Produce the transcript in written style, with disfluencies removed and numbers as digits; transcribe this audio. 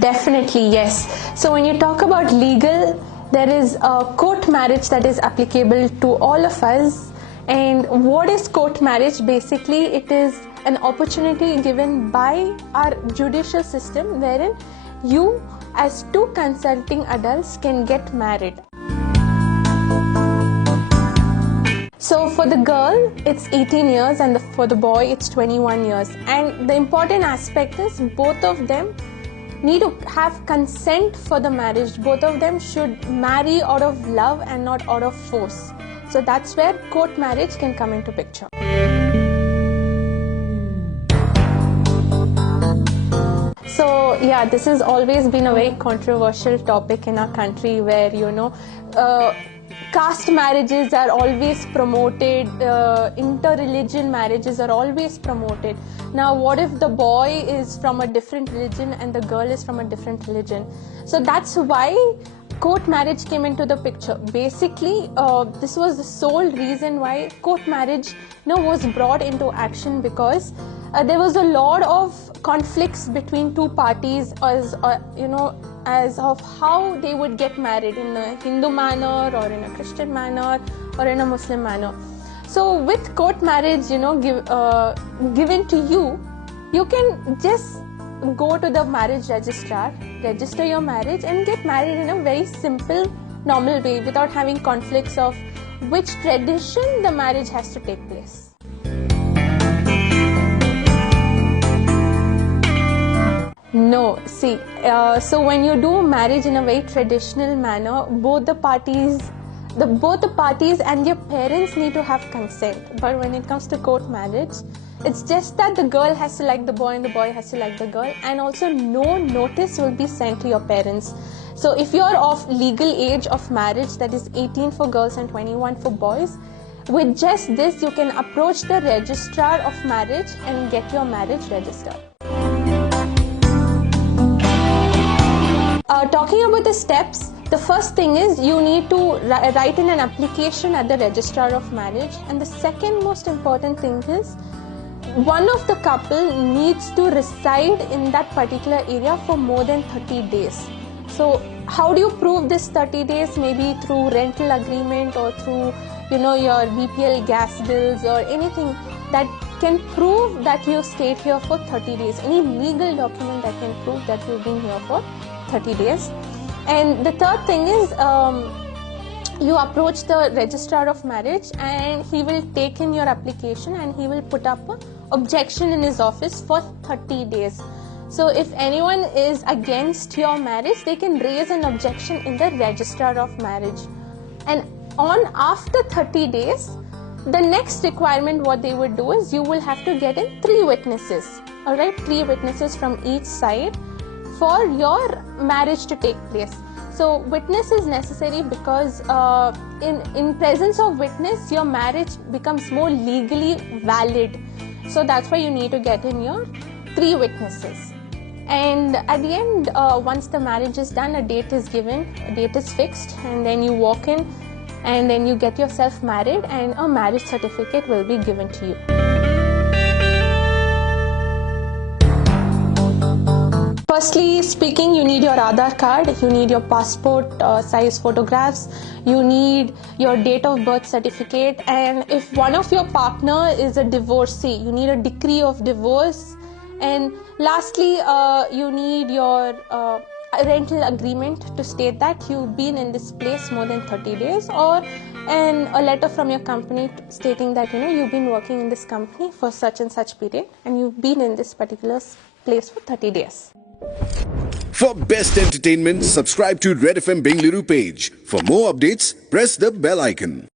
Definitely, yes. So when you talk about legal, there is a court marriage that is applicable to all of us. And what is court marriage? Basically, it is an opportunity given by our judicial system wherein you as two consenting adults can get married. So for the girl, it's 18 years and for the boy, it's 21 years. And the important aspect is both of them need to have consent for the marriage. Both of them should marry out of love and not out of force. So that's where court marriage can come into picture. So yeah, this has always been a very controversial topic in our country where, caste marriages are always promoted, inter-religion marriages are always promoted. Now, what if the boy is from a different religion and the girl is from a different religion? So that's why court marriage came into the picture. Basically, this was the sole reason why court marriage was brought into action, because there was a lot of conflicts between two parties as of how they would get married, in a Hindu manner or in a Christian manner or in a Muslim manner. So with court marriage, given to you, you can just go to the marriage registrar, register your marriage and get married in a very simple, normal way without having conflicts of which tradition the marriage has to take place. No, see, so when you do marriage in a very traditional manner, both the parties and their parents need to have consent. But when it comes to court marriage, it's just that the girl has to like the boy and the boy has to like the girl, and also no notice will be sent to your parents. So if you are of legal age of marriage, that is 18 for girls and 21 for boys, with just this you can approach the registrar of marriage and get your marriage registered. Talking about the steps, the first thing is you need to write in an application at the registrar of marriage, and the second most important thing is one of the couple needs to reside in that particular area for more than 30 days. So how do you prove this 30 days? Maybe through rental agreement or through your BPL gas bills or anything that can prove that you stayed here for 30 days. Any legal document that can prove that you've been here for 30 days. And the third thing is you approach the registrar of marriage and he will take in your application and he will put up an objection in his office for 30 days. So if anyone is against your marriage, they can raise an objection in the registrar of marriage. And after 30 days, the next requirement what they would do is you will have to get in 3 witnesses. Alright, 3 witnesses from each side for your marriage to take place. So witness is necessary because in presence of witness, your marriage becomes more legally valid. So that's why you need to get in your 3 witnesses. And at the end, once the marriage is done, a date is given, a date is fixed, and then you walk in and then you get yourself married and a marriage certificate will be given to you. Firstly speaking, you need your Aadhaar card, you need your passport size photographs, you need your date of birth certificate, and if one of your partner is a divorcee, you need a decree of divorce, and lastly you need your rental agreement to state that you've been in this place more than 30 days or a letter from your company stating that you've been working in this company for such and such period and you've been in this particular place for 30 days. For best entertainment, subscribe to Red FM Bengaluru page. For more updates, press the bell icon.